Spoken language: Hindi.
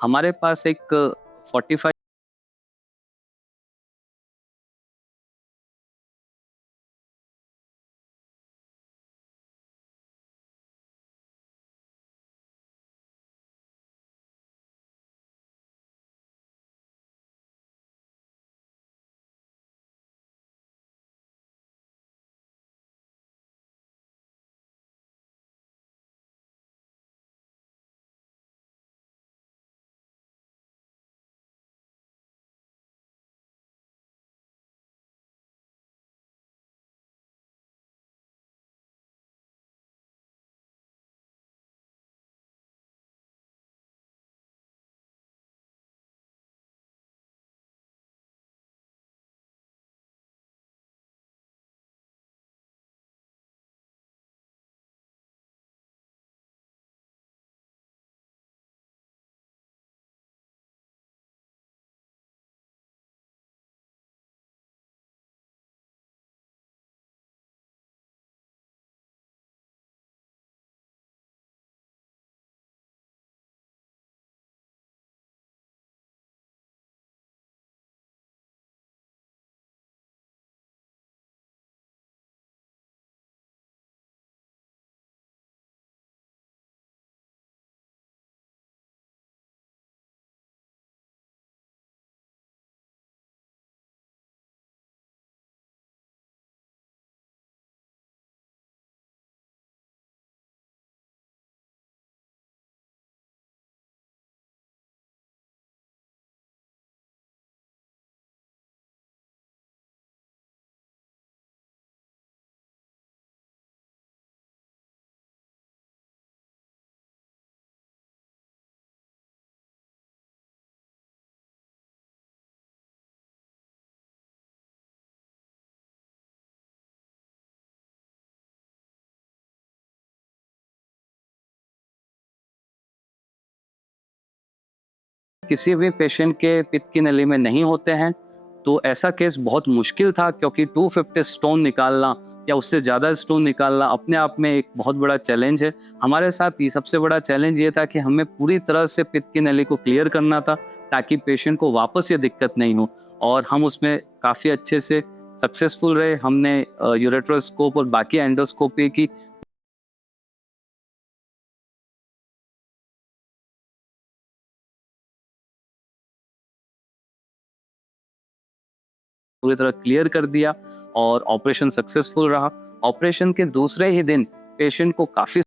हमारे पास एक 45 किसी भी पेशेंट के पित्त की नली में नहीं होते हैं, तो ऐसा केस बहुत मुश्किल था, क्योंकि 250 स्टोन निकालना या उससे ज़्यादा स्टोन निकालना अपने आप में एक बहुत बड़ा चैलेंज है। हमारे साथ ये सबसे बड़ा चैलेंज ये था कि हमें पूरी तरह से पित्त की नली को क्लियर करना था, ताकि पेशेंट को वापस ये दिक्कत नहीं हो, और हम उसमें काफ़ी अच्छे से सक्सेसफुल रहे। हमने यूरेट्रोस्कोप और बाकी एंडोस्कोपी की पूरी तरह क्लियर कर दिया और ऑपरेशन सक्सेसफुल रहा। ऑपरेशन के दूसरे ही दिन पेशेंट को काफ़ी